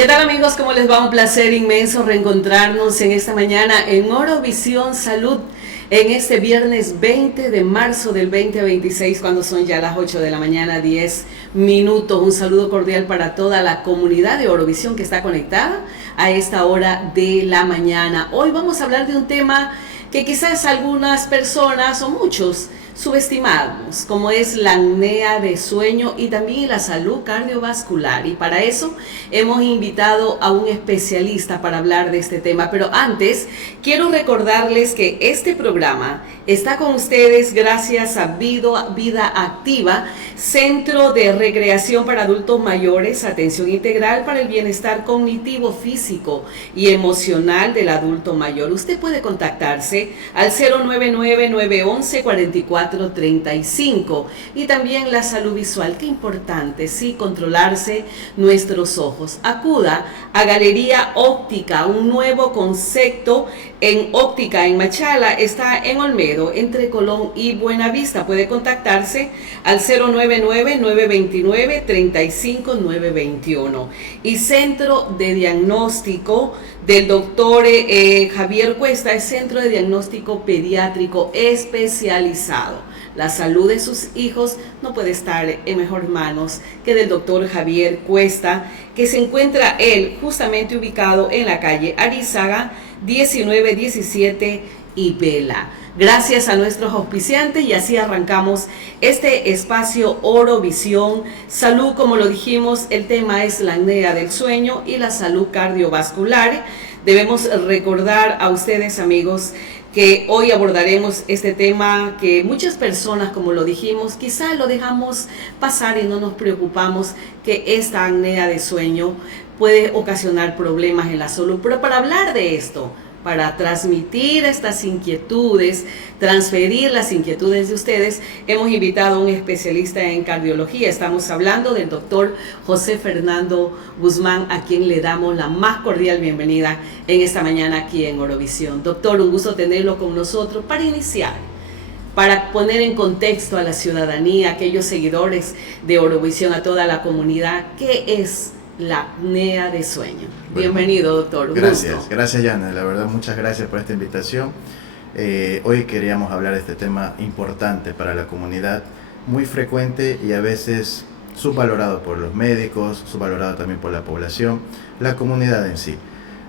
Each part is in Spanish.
¿Qué tal amigos? ¿Cómo les va? Un placer inmenso reencontrarnos en esta mañana en Orovisión Salud, en este viernes 20 de marzo del 2026, cuando son ya las 8 de la mañana, 10 minutos. Un saludo cordial para toda la comunidad de Orovisión que está conectada a esta hora de la mañana. Hoy vamos a hablar de un tema que quizás algunas personas o muchos subestimamos, como es la apnea de sueño y también la salud cardiovascular. Y para eso hemos invitado a un especialista para hablar de este tema. Pero antes, quiero recordarles que este programa está con ustedes gracias a Vida Activa, Centro de Recreación para Adultos Mayores, atención integral para el bienestar cognitivo, físico y emocional del adulto mayor. Usted puede contactarse al 099-911-4435. Y también la salud visual, qué importante, sí, controlarse nuestros ojos. Acuda a Galería Óptica, un nuevo concepto en óptica en Machala, está en Olmedo, entre Colón y Buenavista. Puede contactarse al 099-929-35921. Y Centro de Diagnóstico del doctor Javier Cuesta, es Centro de Diagnóstico Pediátrico especializado. La salud de sus hijos no puede estar en mejor manos que del doctor Javier Cuesta, que se encuentra él justamente ubicado en la calle Arizaga 1917 y Vela. Gracias a nuestros auspiciantes, y así arrancamos este espacio Orovisión Salud. Como lo dijimos, el tema es la apnea del sueño y la salud cardiovascular. Debemos recordar a ustedes, amigos, que hoy abordaremos este tema que muchas personas, como lo dijimos, quizás lo dejamos pasar y no nos preocupamos, que esta apnea de sueño puede ocasionar problemas en la salud. Pero para hablar de esto, para transmitir estas inquietudes, transferir las inquietudes de ustedes, hemos invitado a un especialista en cardiología. Estamos hablando del doctor José Fernando Guzmán, a quien le damos la más cordial bienvenida en esta mañana aquí en Orovisión. Doctor, un gusto tenerlo con nosotros. Para iniciar, para poner en contexto a la ciudadanía, a aquellos seguidores de Orovisión, a toda la comunidad, ¿qué es la apnea de sueño? Bienvenido, doctor. Gracias, Yana. La verdad, muchas gracias por esta invitación. Hoy queríamos hablar de este tema importante para la comunidad, muy frecuente y a veces subvalorado por los médicos, subvalorado también por la población, la comunidad en sí.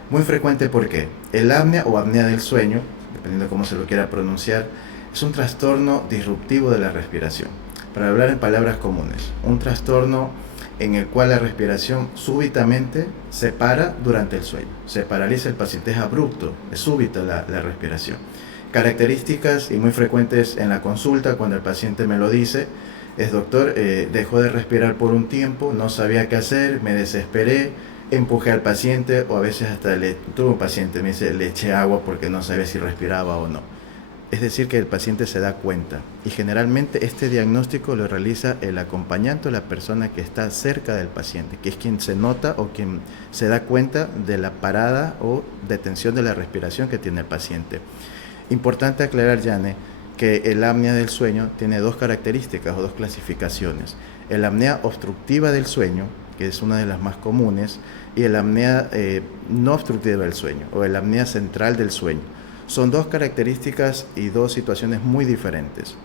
Muy frecuente porque el apnea o apnea del sueño, dependiendo de cómo se lo quiera pronunciar, es un trastorno disruptivo de la respiración. Para hablar en palabras comunes, un trastorno en el cual la respiración súbitamente se para durante el sueño. Se paraliza el paciente, es abrupto, es súbita la respiración. Características y muy frecuentes en la consulta cuando el paciente me lo dice es: doctor, dejó de respirar por un tiempo, no sabía qué hacer, me desesperé, empujé al paciente, o a veces hasta tuve un paciente, me dice, le eché agua porque no sabía si respiraba o no. Es decir, que el paciente se da cuenta, y generalmente este diagnóstico lo realiza el acompañante o la persona que está cerca del paciente, que es quien se nota o quien se da cuenta de la parada o detención de la respiración que tiene el paciente. Importante aclarar, Yane, que el apnea del sueño tiene dos características o dos clasificaciones: el apnea obstructiva del sueño, que es una de las más comunes, y el apnea no obstructiva del sueño o el apnea central del sueño. Son dos características y dos situaciones muy diferentes.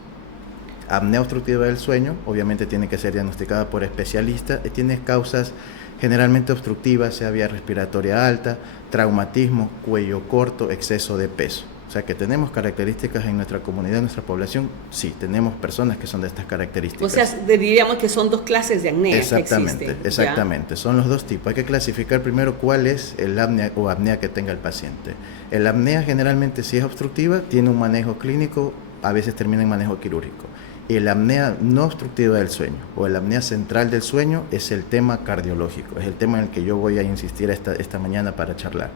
Apnea obstructiva del sueño obviamente tiene que ser diagnosticada por especialistas y tiene causas generalmente obstructivas, sea vía respiratoria alta, traumatismo, cuello corto, exceso de peso. O sea que tenemos características en nuestra comunidad, en nuestra población, sí, tenemos personas que son de estas características. O sea, diríamos que son dos clases de apnea. Exactamente, que existen. exactamente, ¿ya? Son los dos tipos. Hay que clasificar primero cuál es el apnea o apnea que tenga el paciente. El apnea generalmente, si es obstructiva, tiene un manejo clínico, a veces termina en manejo quirúrgico. Y el apnea no obstructiva del sueño o el apnea central del sueño es el tema cardiológico, es el tema en el que yo voy a insistir esta mañana para charlar.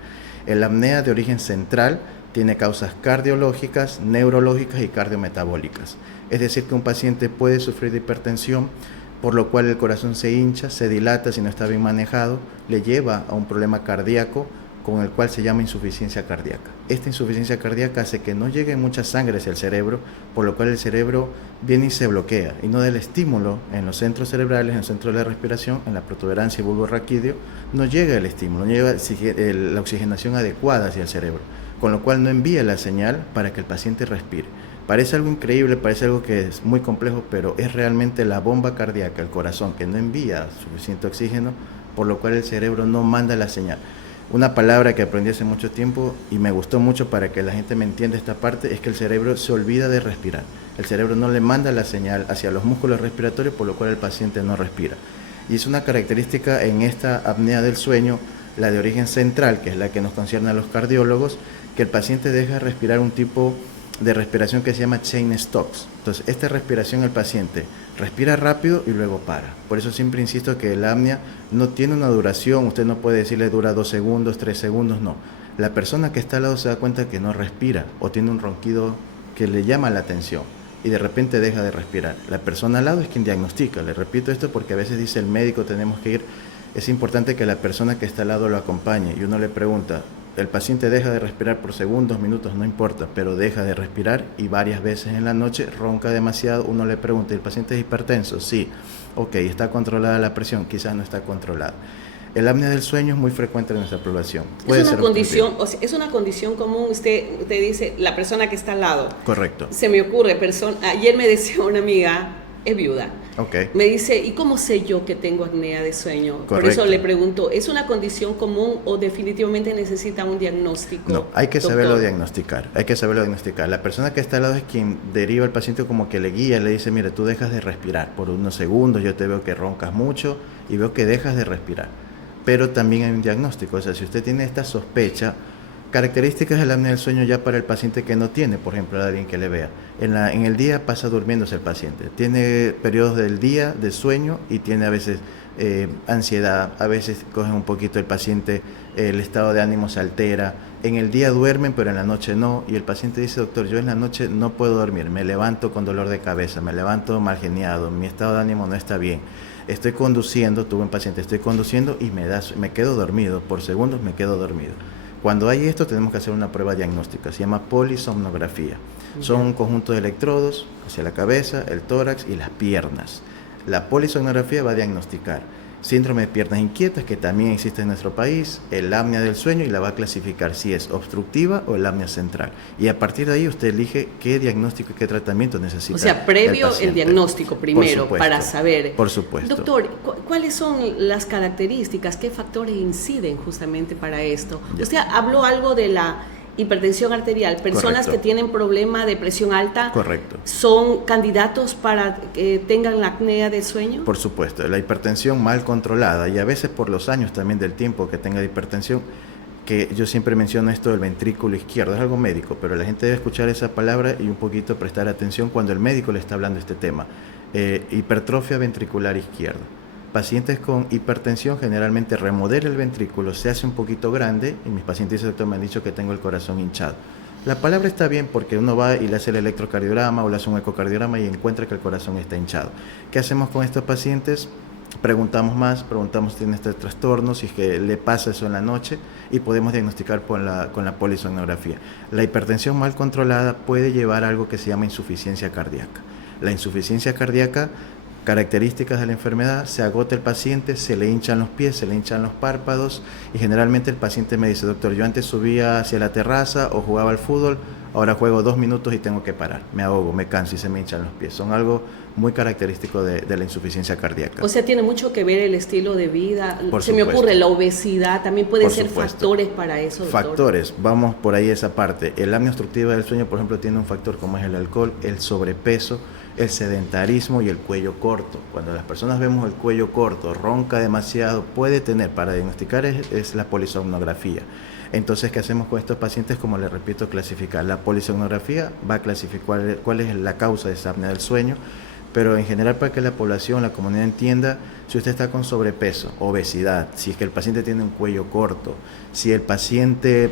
El apnea de origen central tiene causas cardiológicas, neurológicas y cardiometabólicas. Es decir, que un paciente puede sufrir de hipertensión, por lo cual el corazón se hincha, se dilata si no está bien manejado, le lleva a un problema cardíaco con el cual se llama insuficiencia cardíaca. Esta insuficiencia cardíaca hace que no llegue mucha sangre hacia el cerebro, por lo cual el cerebro viene y se bloquea y no da el estímulo en los centros cerebrales, en el centro de la respiración, en la protuberancia y bulbo raquídeo, no llega el estímulo, no llega la oxigenación adecuada hacia el cerebro, con lo cual no envía la señal para que el paciente respire. Parece algo increíble, parece algo que es muy complejo, pero es realmente la bomba cardíaca, el corazón, que no envía suficiente oxígeno, por lo cual el cerebro no manda la señal. Una palabra que aprendí hace mucho tiempo y me gustó mucho para que la gente me entienda esta parte, es que el cerebro se olvida de respirar. El cerebro no le manda la señal hacia los músculos respiratorios, por lo cual el paciente no respira. Y es una característica en esta apnea del sueño, la de origen central, que es la que nos concierne a los cardiólogos, que el paciente deja de respirar un tipo de respiración que se llama chain stops. Entonces, esta respiración el paciente respira rápido y luego para. Por eso siempre insisto que la apnea no tiene una duración, usted no puede decirle dura 2 segundos, 3 segundos, no. La persona que está al lado se da cuenta que no respira o tiene un ronquido que le llama la atención y de repente deja de respirar. La persona al lado es quien diagnostica. Le repito esto porque a veces dice el médico tenemos que ir. Es importante que la persona que está al lado lo acompañe y uno le pregunta, el paciente deja de respirar por segundos, minutos, no importa, pero deja de respirar y varias veces en la noche ronca demasiado. Uno le pregunta, ¿el paciente es hipertenso? Sí. Ok, ¿está controlada la presión? Quizás no está controlada. El apnea del sueño es muy frecuente en nuestra población. Es una condición, o sea, es una condición común. Usted dice, la persona que está al lado. Correcto. Se me ocurre, ayer me decía una amiga, es viuda. Okay. Me dice, ¿y cómo sé yo que tengo apnea de sueño? Correcto. Por eso le pregunto, ¿es una condición común o definitivamente necesita un diagnóstico? No, hay que doctor? saberlo diagnosticar, hay que saberlo diagnosticar. La persona que está al lado es quien deriva al paciente, como que le guía, le dice, mire, tú dejas de respirar por unos segundos, yo te veo que roncas mucho y veo que dejas de respirar. Pero también hay un diagnóstico, o sea, si usted tiene esta sospecha, características del apnea del sueño ya para el paciente que no tiene, por ejemplo, a alguien que le vea. En el día pasa durmiéndose el paciente, tiene periodos del día de sueño y tiene a veces ansiedad, a veces cogen un poquito el paciente, el estado de ánimo se altera, en el día duermen pero en la noche no, y el paciente dice, doctor, yo en la noche no puedo dormir, me levanto con dolor de cabeza, me levanto mal geniado, mi estado de ánimo no está bien. Estoy conduciendo, tuve un paciente, estoy conduciendo y me quedo dormido, por segundos me quedo dormido. Cuando hay esto tenemos que hacer una prueba diagnóstica, se llama polisomnografía. Son un conjunto de electrodos hacia la cabeza, el tórax y las piernas. La polisomnografía va a diagnosticar síndrome de piernas inquietas, que también existe en nuestro país, el apnea del sueño, y la va a clasificar si es obstructiva o el apnea central. Y a partir de ahí usted elige qué diagnóstico y qué tratamiento necesita. O sea, previo el diagnóstico primero, supuesto, para saber. Por supuesto. Doctor, ¿cuáles son las características, qué factores inciden justamente para esto? Ya. Usted habló algo de la hipertensión arterial. Personas Correcto. que tienen problema de presión alta. Correcto. ¿Son candidatos para que tengan la apnea de sueño? Por supuesto, la hipertensión mal controlada, y a veces por los años también del tiempo que tenga de hipertensión, que yo siempre menciono esto del ventrículo izquierdo, es algo médico, pero la gente debe escuchar esa palabra y un poquito prestar atención cuando el médico le está hablando de este tema. Hipertrofia ventricular izquierda. Pacientes con hipertensión generalmente remodela el ventrículo, se hace un poquito grande, y mis pacientes, doctor, me han dicho que tengo el corazón hinchado. La palabra está bien porque uno va y le hace el electrocardiograma o le hace un ecocardiograma y encuentra que el corazón está hinchado. ¿Qué hacemos con estos pacientes? Preguntamos si tiene este trastorno, si es que le pasa eso en la noche, y podemos diagnosticar con la polisomnografía. La hipertensión mal controlada puede llevar a algo que se llama insuficiencia cardíaca. La insuficiencia cardíaca, características de la enfermedad, se agota el paciente, se le hinchan los pies, se le hinchan los párpados, y generalmente el paciente me dice, doctor, yo antes subía hacia la terraza o jugaba al fútbol, ahora juego 2 minutos y tengo que parar, me ahogo, me canso y se me hinchan los pies. Son algo muy característico de la insuficiencia cardíaca. O sea, tiene mucho que ver el estilo de vida. Por Se me supuesto. ocurre la obesidad, también pueden Por ser supuesto. factores para eso, doctor. Factores, vamos por ahí esa parte. El apnea obstructiva del sueño, por ejemplo, tiene un factor como es el alcohol, el sobrepeso, el sedentarismo y el cuello corto. Cuando las personas vemos el cuello corto, ronca demasiado, puede tener, para diagnosticar es la polisomnografía. Entonces, ¿qué hacemos con estos pacientes? Como les repito, clasificar. La polisomnografía va a clasificar cuál es la causa de esa apnea del sueño, pero en general para que la población, la comunidad entienda, si usted está con sobrepeso, obesidad, si es que el paciente tiene un cuello corto, si el paciente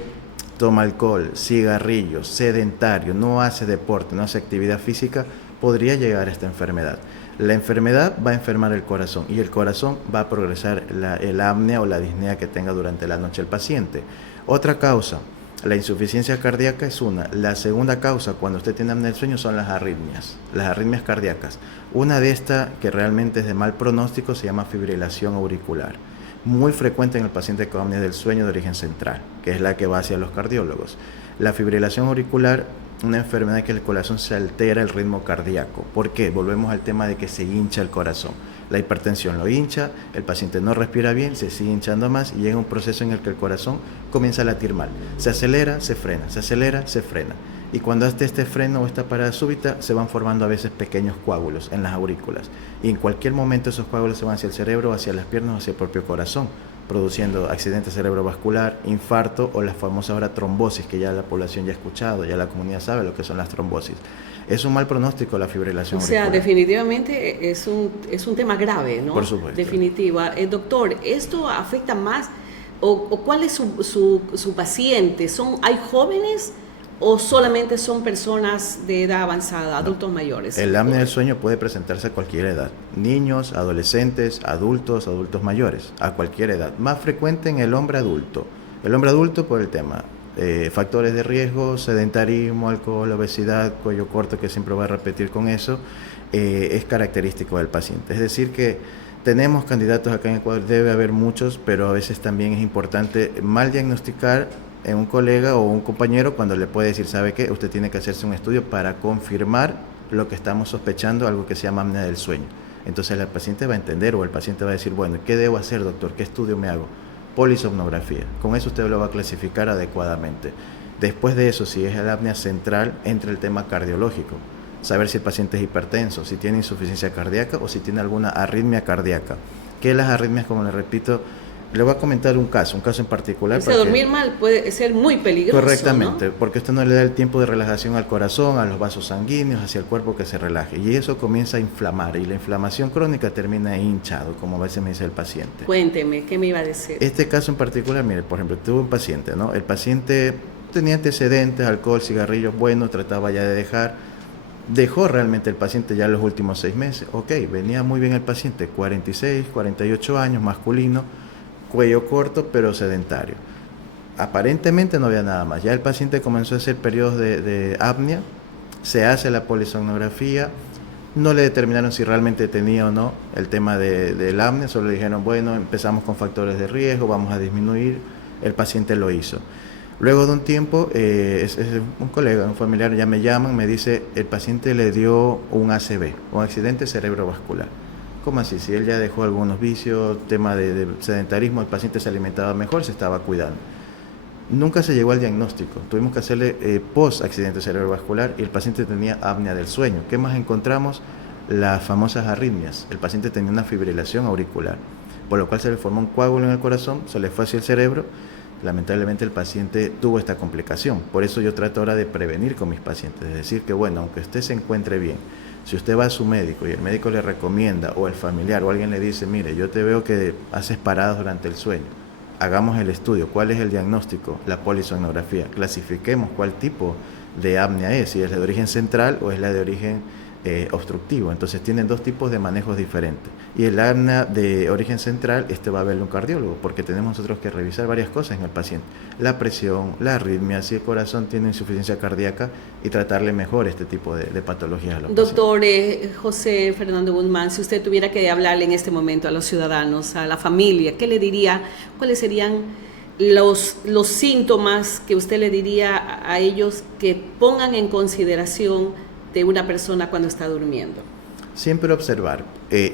toma alcohol, cigarrillos, sedentario, no hace deporte, no hace actividad física, podría llegar a esta enfermedad. La enfermedad va a enfermar el corazón y el corazón va a progresar el apnea o la disnea que tenga durante la noche el paciente. Otra causa, la insuficiencia cardíaca es una. La segunda causa, cuando usted tiene apnea del sueño, son las arritmias cardíacas. Una de estas, que realmente es de mal pronóstico, se llama fibrilación auricular. Muy frecuente en el paciente con apnea del sueño de origen central, que es la que va hacia los cardiólogos. La fibrilación auricular, una enfermedad que el corazón se altera el ritmo cardíaco. ¿Por qué? Volvemos al tema de que se hincha el corazón. La hipertensión lo hincha, el paciente no respira bien, se sigue hinchando más y llega un proceso en el que el corazón comienza a latir mal. Se acelera, se frena, se acelera, se frena. Y cuando hace este freno o esta parada súbita, se van formando a veces pequeños coágulos en las aurículas. Y en cualquier momento esos coágulos se van hacia el cerebro, hacia las piernas o hacia el propio corazón, produciendo accidente cerebrovascular, infarto o la famosa ahora trombosis, que ya la población ya ha escuchado, ya la comunidad sabe lo que son las trombosis. Es un mal pronóstico la fibrilación auricular. O sea, definitivamente es un tema grave, ¿no? Por supuesto. Definitiva. Doctor, ¿esto afecta más o cuál es su paciente? ¿Hay jóvenes o solamente son personas de edad avanzada, adultos mayores? El apnea del sueño puede presentarse a cualquier edad. Niños, adolescentes, adultos mayores, a cualquier edad. Más frecuente en el hombre adulto. El hombre adulto por el tema. Factores de riesgo, sedentarismo, alcohol, obesidad, cuello corto, que siempre va a repetir con eso, es característico del paciente. Es decir que tenemos candidatos acá en Ecuador, debe haber muchos, pero a veces también es importante mal diagnosticar en un colega o un compañero cuando le puede decir, ¿sabe qué? Usted tiene que hacerse un estudio para confirmar lo que estamos sospechando, algo que se llama apnea del sueño. Entonces el paciente va a entender o el paciente va a decir, bueno, ¿qué debo hacer, doctor? ¿Qué estudio me hago? Polisomnografía. Con eso usted lo va a clasificar adecuadamente. Después de eso, si es el apnea central, entra el tema cardiológico. Saber si el paciente es hipertenso, si tiene insuficiencia cardíaca o si tiene alguna arritmia cardíaca. Que las arritmias, como le repito, le voy a comentar un caso en particular. Dormir mal puede ser muy peligroso. Correctamente, ¿no? Porque usted no le da el tiempo de relajación al corazón, a los vasos sanguíneos, hacia el cuerpo que se relaje. Y eso comienza a inflamar y la inflamación crónica termina hinchado, como a veces me dice el paciente. Cuénteme, ¿qué me iba a decir? Este caso en particular, mire, por ejemplo, tuve un paciente, ¿no? El paciente tenía antecedentes, alcohol, cigarrillos, bueno, trataba ya de dejar. Dejó realmente el paciente ya los últimos 6 meses. Ok, venía muy bien el paciente, 46, 48 años, masculino, cuello corto pero sedentario. Aparentemente no había nada más. Ya el paciente comenzó a hacer periodos de apnea, se hace la polisomnografía, no le determinaron si realmente tenía o no el tema del apnea, solo le dijeron, bueno, empezamos con factores de riesgo, vamos a disminuir, el paciente lo hizo. Luego de un tiempo, es un colega, un familiar, ya me llaman, me dice, el paciente le dio un ACV, un accidente cerebrovascular. ¿Cómo así? Si él ya dejó algunos vicios, tema de sedentarismo, el paciente se alimentaba mejor, se estaba cuidando. Nunca se llegó al diagnóstico. Tuvimos que hacerle post-accidente cerebrovascular y el paciente tenía apnea del sueño. ¿Qué más encontramos? Las famosas arritmias. El paciente tenía una fibrilación auricular, por lo cual se le formó un coágulo en el corazón, se le fue hacia el cerebro. Lamentablemente el paciente tuvo esta complicación. Por eso yo trato ahora de prevenir con mis pacientes. Es decir, que bueno, aunque usted se encuentre bien, si usted va a su médico y el médico le recomienda, o el familiar o alguien le dice, mire, yo te veo que haces paradas durante el sueño, hagamos el estudio, cuál es el diagnóstico, la polisomnografía, clasifiquemos cuál tipo de apnea es, si es la de origen central o es la de origen obstructivo. Entonces tienen 2 tipos de manejos diferentes. Y el apnea de origen central, va a verlo un cardiólogo, porque tenemos nosotros que revisar varias cosas en el paciente. La presión, la arritmia, si el corazón tiene insuficiencia cardíaca y tratarle mejor este tipo de patologías a los Doctor José Fernando Guzmán, si usted tuviera que hablarle en este momento a los ciudadanos, a la familia, ¿qué le diría? ¿Cuáles serían los síntomas que usted le diría a ellos que pongan en consideración de una persona cuando está durmiendo? Siempre observar.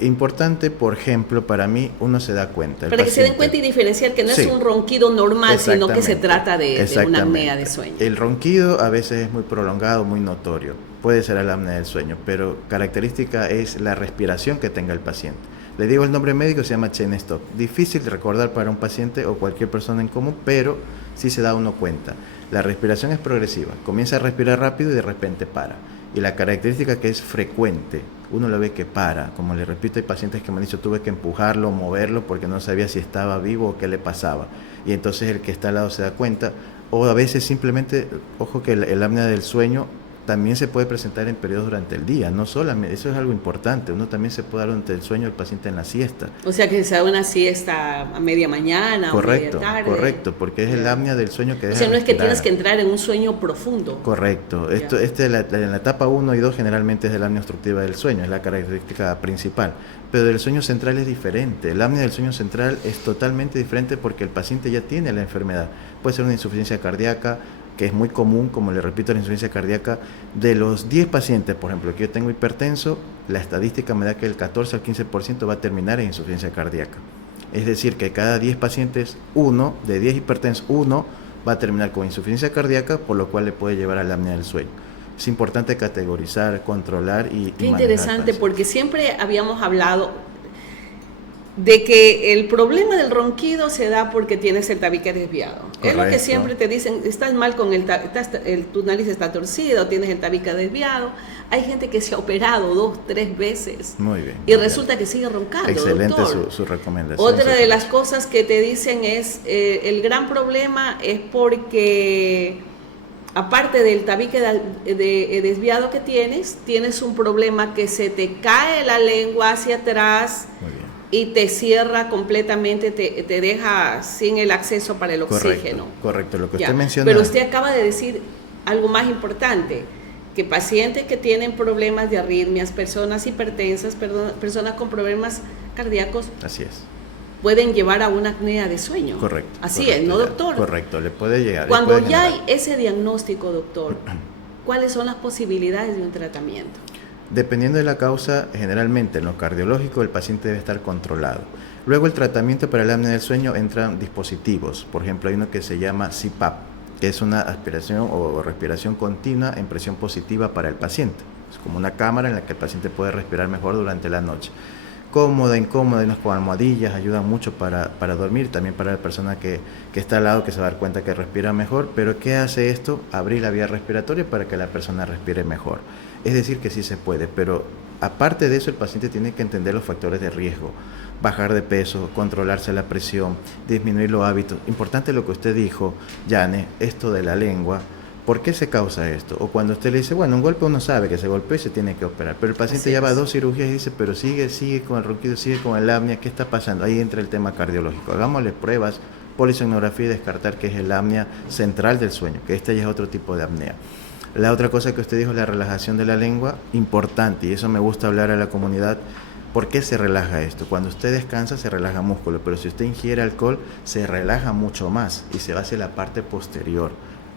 Importante, por ejemplo, para mí, uno se da cuenta. Para que se den cuenta y diferenciar que no es un ronquido normal, sino que se trata de una apnea de sueño. El ronquido a veces es muy prolongado, muy notorio. Puede ser la apnea del sueño, pero característica es la respiración que tenga el paciente. Le digo el nombre médico, se llama Cheyne-Stokes. Difícil de recordar para un paciente o cualquier persona en común, pero sí se da uno cuenta. La respiración es progresiva. Comienza a respirar rápido y de repente para. Y la característica que es frecuente, uno lo ve que para. Como le repito, hay pacientes que me han dicho, tuve que empujarlo, moverlo, porque no sabía si estaba vivo o qué le pasaba. Y entonces el que está al lado se da cuenta. O a veces simplemente, ojo que el apnea del sueño también se puede presentar en periodos durante el día, no solamente, eso es algo importante, uno también se puede dar durante el sueño del paciente en la siesta. O sea que se da una siesta a media mañana Correcto, o media tarde. correcto, porque es el apnea del sueño que deja O sea, no es que respirar. tienes que entrar en un sueño profundo. Correcto, Ya. en la etapa 1 y 2 generalmente es el apnea obstructiva del sueño, es la característica principal, pero del sueño central es diferente. El apnea del sueño central es totalmente diferente porque el paciente ya tiene la enfermedad, puede ser una insuficiencia cardíaca, que es muy común, como le repito, la insuficiencia cardíaca. De los 10 pacientes, por ejemplo, que yo tengo hipertenso, la estadística me da que el 14 al 15% va a terminar en insuficiencia cardíaca. Es decir, que cada 10 pacientes, de 10 hipertensos, uno va a terminar con insuficiencia cardíaca, por lo cual le puede llevar a la apnea del sueño. Es importante categorizar, controlar y Qué manejar interesante, porque siempre habíamos hablado de que el problema del ronquido se da porque tienes el tabique desviado. Correcto. Es lo que siempre te dicen, estás mal con tu nariz está torcido, tienes el tabique desviado. Hay gente que se ha operado 2, 3 veces. Muy bien. Y resulta que sigue roncando. Excelente su recomendación. Otra de las cosas que te dicen es, el gran problema es porque, aparte del tabique desviado que tienes un problema que se te cae la lengua hacia atrás. Muy bien. Y te cierra completamente, te deja sin el acceso para el oxígeno. Correcto, lo que usted menciona. Pero usted acaba de decir algo más importante, que pacientes que tienen problemas de arritmias, personas hipertensas, personas con problemas cardíacos, así es, pueden llevar a una apnea de sueño. Correcto. Así correcto, es, ¿no, doctor? Correcto, le puede llegar. Cuando ya hay ese diagnóstico, doctor, ¿cuáles son las posibilidades de un tratamiento? Dependiendo de la causa, generalmente en lo cardiológico el paciente debe estar controlado. Luego el tratamiento para el apnea del sueño entran dispositivos. Por ejemplo, hay uno que se llama CPAP, que es una aspiración o respiración continua en presión positiva para el paciente. Es como una cámara en la que el paciente puede respirar mejor durante la noche. Cómoda, incómoda, unas con almohadillas, ayuda mucho para dormir, también para la persona que está al lado, que se va a dar cuenta que respira mejor. Pero ¿qué hace esto? Abrir la vía respiratoria para que la persona respire mejor. Es decir, que sí se puede, pero aparte de eso el paciente tiene que entender los factores de riesgo, bajar de peso, controlarse la presión, disminuir los hábitos. Importante lo que usted dijo, Yane, esto de la lengua. ¿Por qué se causa esto? O cuando usted le dice, bueno, un golpe uno sabe que se golpeó y se tiene que operar, pero el paciente ya va a 2 cirugías y dice, pero sigue con el ronquido, sigue con el apnea, ¿qué está pasando? Ahí entra el tema cardiológico. Hagámosle pruebas, polisonografía y descartar que es el apnea central del sueño, que este ya es otro tipo de apnea. La otra cosa que usted dijo es la relajación de la lengua, importante, y eso me gusta hablar a la comunidad. ¿Por qué se relaja esto? Cuando usted descansa se relaja músculo, pero si usted ingiere alcohol se relaja mucho más y se va hacia la parte posterior.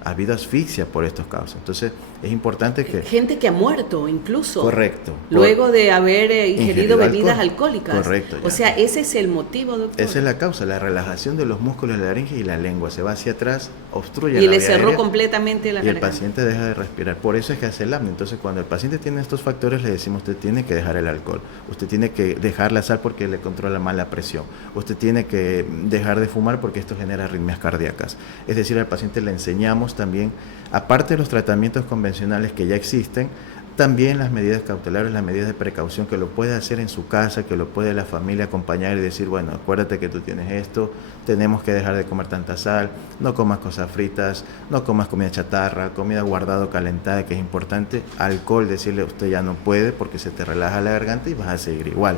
Ha habido asfixia por estos causas. Entonces es importante que... Gente que ha muerto incluso. Correcto. Luego de haber ingerido bebidas alcohólicas. Correcto. O sea, ese es el motivo, doctor. Esa es la causa, la relajación de los músculos de la laringe y la lengua. Se va hacia atrás, obstruye y la le vía cerró aérea, completamente la y el garganta. paciente deja de respirar. Por eso es que hace el apnea. Entonces cuando el paciente tiene estos factores le decimos, usted tiene que dejar el alcohol, usted tiene que dejar la sal porque le controla mal la presión, usted tiene que dejar de fumar porque esto genera arritmias cardíacas. Es decir, al paciente le enseñamos también, aparte de los tratamientos convencionales que ya existen, también las medidas cautelares, las medidas de precaución, que lo puede hacer en su casa, que lo puede la familia acompañar y decir, bueno, acuérdate que tú tienes esto, tenemos que dejar de comer tanta sal, no comas cosas fritas, no comas comida chatarra, comida guardada o calentada, que es importante, alcohol, decirle usted ya no puede porque se te relaja la garganta y vas a seguir igual.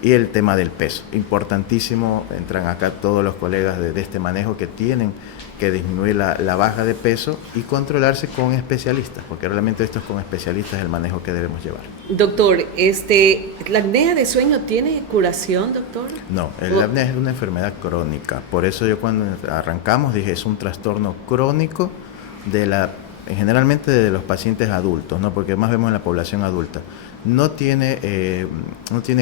Y el tema del peso, importantísimo, entran acá todos los colegas de este manejo que tienen que disminuir la baja de peso y controlarse con especialistas, porque realmente esto es con especialistas el manejo que debemos llevar. Doctor, ¿la apnea de sueño tiene curación, doctor? No, la apnea es una enfermedad crónica, por eso yo cuando arrancamos dije es un trastorno crónico generalmente de los pacientes adultos, ¿no? Porque más vemos en la población adulta. No tiene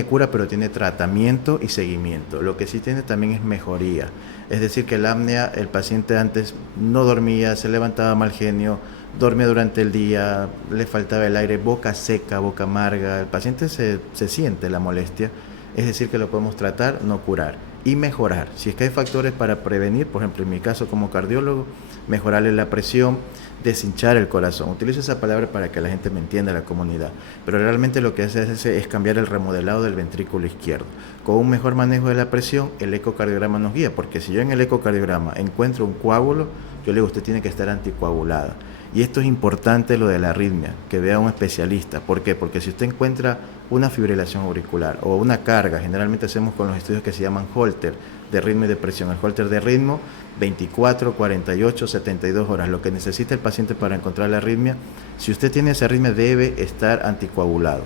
cura, pero tiene tratamiento y seguimiento. Lo que sí tiene también es mejoría. Es decir, que la apnea, el paciente antes no dormía, se levantaba mal genio, dormía durante el día, le faltaba el aire, boca seca, boca amarga. El paciente se siente la molestia. Es decir, que lo podemos tratar, no curar. Y mejorar. Si es que hay factores para prevenir, por ejemplo, en mi caso como cardiólogo, mejorarle la presión, deshinchar el corazón. Utilizo esa palabra para que la gente me entienda, la comunidad. Pero realmente lo que hace es cambiar el remodelado del ventrículo izquierdo. Con un mejor manejo de la presión, el ecocardiograma nos guía, porque si yo en el ecocardiograma encuentro un coágulo, yo le digo, usted tiene que estar anticoagulada. Y esto es importante, lo de la arritmia, que vea a un especialista. ¿Por qué? Porque si usted encuentra una fibrilación auricular o una carga, generalmente hacemos con los estudios que se llaman Holter, de ritmo y de presión. El Holter de ritmo, 24, 48, 72 horas. Lo que necesita el paciente para encontrar la arritmia, si usted tiene esa arritmia, debe estar anticoagulado.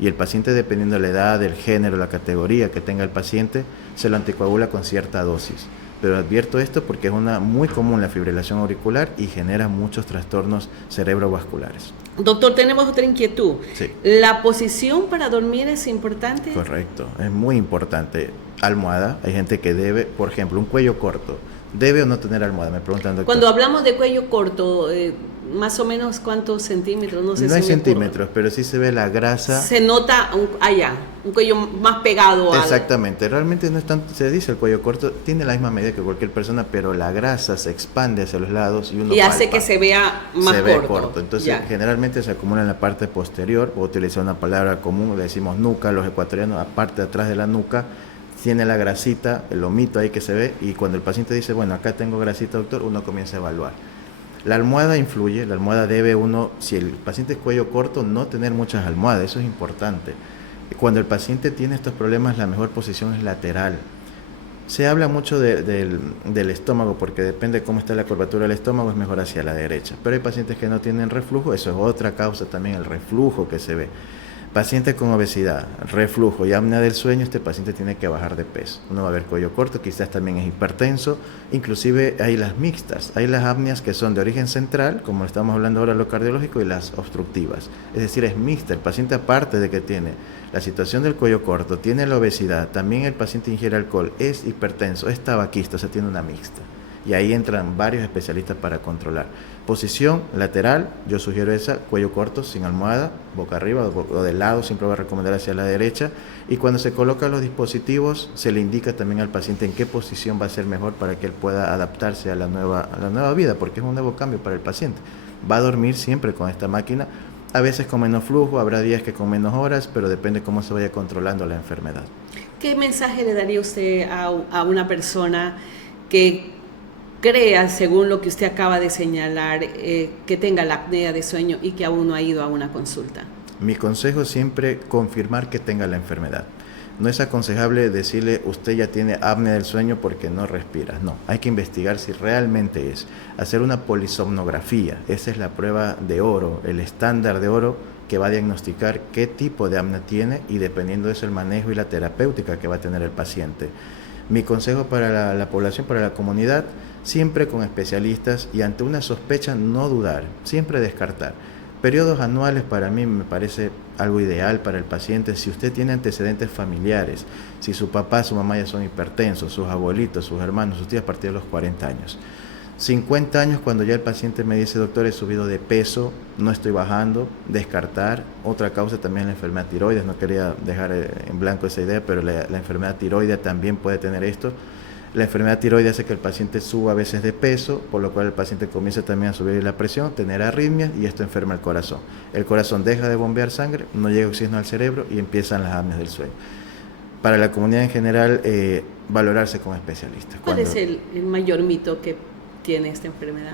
Y el paciente, dependiendo de la edad, el género, la categoría que tenga el paciente, se lo anticoagula con cierta dosis. Pero advierto esto porque es muy común la fibrilación auricular y genera muchos trastornos cerebrovasculares. Doctor, tenemos otra inquietud. Sí. ¿La posición para dormir es importante? Correcto, es muy importante. Almohada, hay gente que debe, por ejemplo, un cuello corto, ¿debe o no tener almohada? Me preguntan, doctor. Cuando hablamos de cuello corto, más o menos ¿cuántos centímetros? No sé No si hay centímetros, pero sí se ve la grasa. Se nota un cuello más pegado. Exactamente, realmente no es tanto, se dice el cuello corto, tiene la misma medida que cualquier persona, pero la grasa se expande hacia los lados y uno hace que se vea más corto. Entonces, ya, generalmente se acumula en la parte posterior, voy a utilizar una palabra común, le decimos nuca, los ecuatorianos, aparte de atrás de la nuca, tiene la grasita, el lomito ahí que se ve, y cuando el paciente dice, bueno, acá tengo grasita, doctor, uno comienza a evaluar. La almohada influye, la almohada debe uno, si el paciente es cuello corto, no tener muchas almohadas, eso es importante. Cuando el paciente tiene estos problemas, la mejor posición es lateral. Se habla mucho del estómago, porque depende de cómo está la curvatura del estómago, es mejor hacia la derecha. Pero hay pacientes que no tienen reflujo, eso es otra causa también, el reflujo que se ve. Paciente con obesidad, reflujo y apnea del sueño, este paciente tiene que bajar de peso. Uno va a ver cuello corto, quizás también es hipertenso, inclusive hay las mixtas, hay las apneas que son de origen central, como estamos hablando ahora de lo cardiológico, y las obstructivas. Es decir, es mixta, el paciente aparte de que tiene la situación del cuello corto, tiene la obesidad, también el paciente ingiere alcohol, es hipertenso, es tabaquista, o sea, tiene una mixta. Y ahí entran varios especialistas para controlar. Posición lateral, yo sugiero esa, cuello corto, sin almohada, boca arriba o de lado, siempre voy a recomendar hacia la derecha. Y cuando se colocan los dispositivos, se le indica también al paciente en qué posición va a ser mejor para que él pueda adaptarse a la nueva vida, porque es un nuevo cambio para el paciente. Va a dormir siempre con esta máquina, a veces con menos flujo, habrá días que con menos horas, pero depende cómo se vaya controlando la enfermedad. ¿Qué mensaje le daría usted a una persona que crea, según lo que usted acaba de señalar, que tenga la apnea de sueño y que aún no ha ido a una consulta? Mi consejo es siempre confirmar que tenga la enfermedad. No es aconsejable decirle usted ya tiene apnea del sueño porque no respira. No, hay que investigar si realmente es. Hacer una polisomnografía, esa es la prueba de oro, el estándar de oro que va a diagnosticar qué tipo de apnea tiene y dependiendo de eso el manejo y la terapéutica que va a tener el paciente. Mi consejo para la población, para la comunidad, siempre con especialistas y ante una sospecha no dudar, siempre descartar. Periodos anuales para mí me parece algo ideal para el paciente si usted tiene antecedentes familiares, si su papá, su mamá ya son hipertensos, sus abuelitos, sus hermanos, sus tíos a partir de los 40 años. 50 años cuando ya el paciente me dice, doctor, he subido de peso, no estoy bajando, descartar. Otra causa también es la enfermedad tiroides, no quería dejar en blanco esa idea, pero la enfermedad tiroidea también puede tener esto. La enfermedad tiroidea hace que el paciente suba a veces de peso, por lo cual el paciente comienza también a subir la presión, tener arritmias y esto enferma el corazón. El corazón deja de bombear sangre, no llega oxígeno al cerebro y empiezan las apneas del sueño. Para la comunidad en general, valorarse con especialistas. ¿Cuál es el mayor mito que tiene esta enfermedad?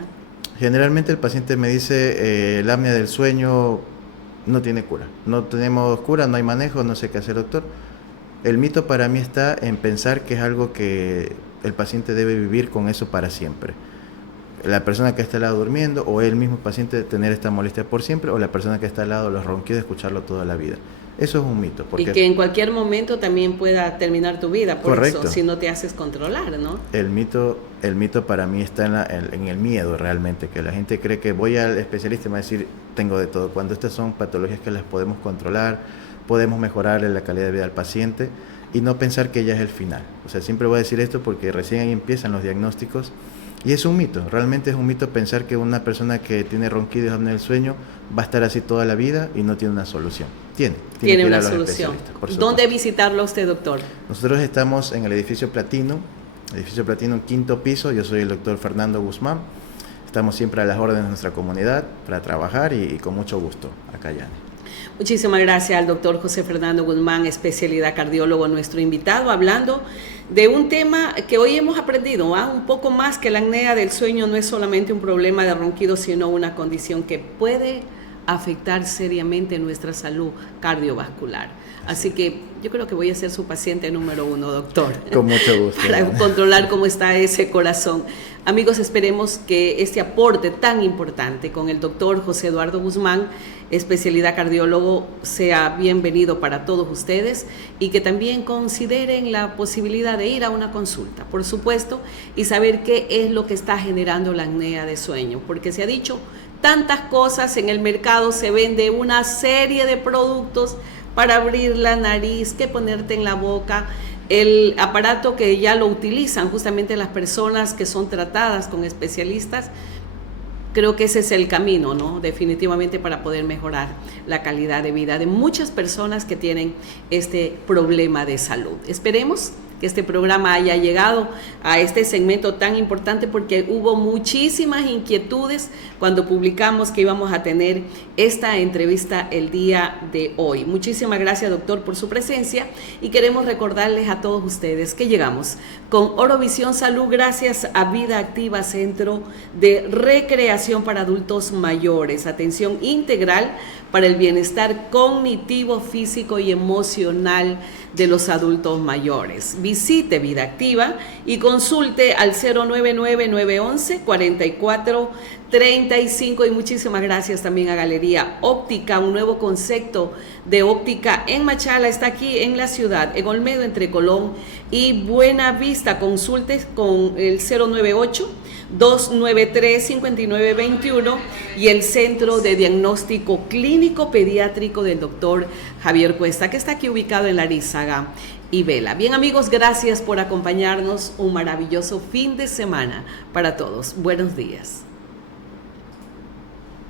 Generalmente el paciente me dice, la apnea del sueño no tiene cura. No tenemos cura, no hay manejo, no sé qué hacer, doctor. El mito para mí está en pensar que es algo que el paciente debe vivir con eso para siempre. La persona que está al lado durmiendo o el mismo paciente tener esta molestia por siempre o la persona que está al lado los ronquidos escucharlo toda la vida. Eso es un mito. Y que en cualquier momento también pueda terminar tu vida, por correcto. eso, si no te haces controlar, ¿no? El mito para mí está en el miedo realmente, que la gente cree que voy al especialista y me va a decir, tengo de todo, cuando estas son patologías que las podemos controlar, podemos mejorar la calidad de vida del paciente y no pensar que ya es el final. O sea, siempre voy a decir esto porque recién ahí empiezan los diagnósticos y es un mito, realmente es un mito pensar que una persona que tiene ronquidos, apnea del sueño va a estar así toda la vida y no tiene una solución. Tiene una solución. ¿Dónde visitarlo usted, doctor? Nosotros estamos en el edificio Platino, quinto piso. Yo soy el doctor Fernando Guzmán. Estamos siempre a las órdenes de nuestra comunidad para trabajar y con mucho gusto acá, Yani. Muchísimas gracias al doctor José Fernando Guzmán, especialidad cardiólogo, nuestro invitado, hablando de un tema que hoy hemos aprendido, un poco más que la apnea del sueño no es solamente un problema de ronquido, sino una condición que puede afectar seriamente nuestra salud cardiovascular. Así que yo creo que voy a ser su paciente número 1, doctor. Con mucho gusto. Para controlar cómo está ese corazón. Amigos, esperemos que este aporte tan importante con el doctor José Eduardo Guzmán, especialidad cardiólogo, sea bienvenido para todos ustedes y que también consideren la posibilidad de ir a una consulta, por supuesto, y saber qué es lo que está generando la apnea de sueño, porque se ha dicho tantas cosas en el mercado, se vende una serie de productos para abrir la nariz, que ponerte en la boca, el aparato que ya lo utilizan justamente las personas que son tratadas con especialistas. Creo que ese es el camino, ¿no? Definitivamente para poder mejorar la calidad de vida de muchas personas que tienen este problema de salud. Esperemos que este programa haya llegado a este segmento tan importante porque hubo muchísimas inquietudes cuando publicamos que íbamos a tener esta entrevista el día de hoy. Muchísimas gracias, doctor, por su presencia y queremos recordarles a todos ustedes que llegamos con Orovisión Salud gracias a Vida Activa, Centro de Recreación para Adultos Mayores, atención integral para el bienestar cognitivo, físico y emocional de los adultos mayores. Visite Vida Activa y consulte al 099-911-4435 y muchísimas gracias también a Galería Óptica, un nuevo concepto de óptica en Machala, está aquí en la ciudad, en Olmedo, entre Colón y Buena Vista. Consulte con el 098-293-5921 y el Centro de Diagnóstico Clínico Pediátrico del doctor Javier Cuesta, que está aquí ubicado en Larizaga y Vela. Bien, amigos, gracias por acompañarnos. Un maravilloso fin de semana para todos. Buenos días.